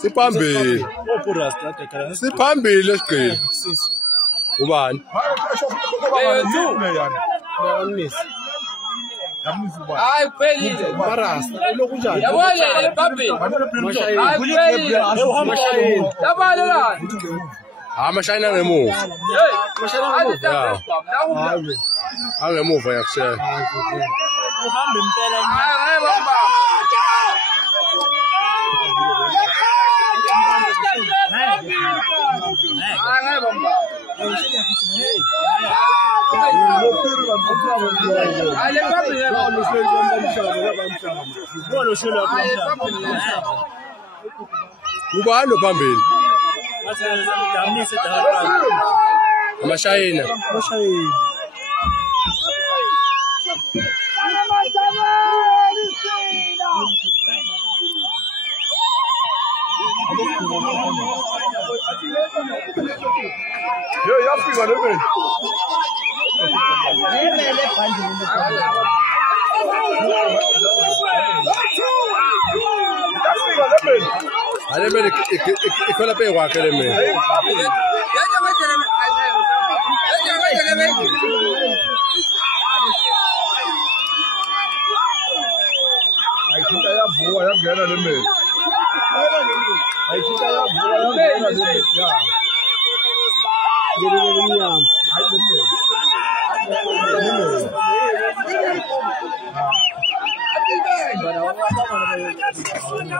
Siphambili. Siphambili lesigqila. Ubani? Hayi kuphelile. Yabona phambili. Hayi kuphelile. Yabona la. Amashayina ngemuva. Angemuva yakushaya. Uhamba impela Hayi bamba. Hayi bamba. Ubani phambili? Amashayina. Yo, yafika le mini. Ale mele ikhona phe kwakhe le mele. Ayithinta yavuka yangena le mini. Ayithinta yavuka yangena le mini. Hayi le mini.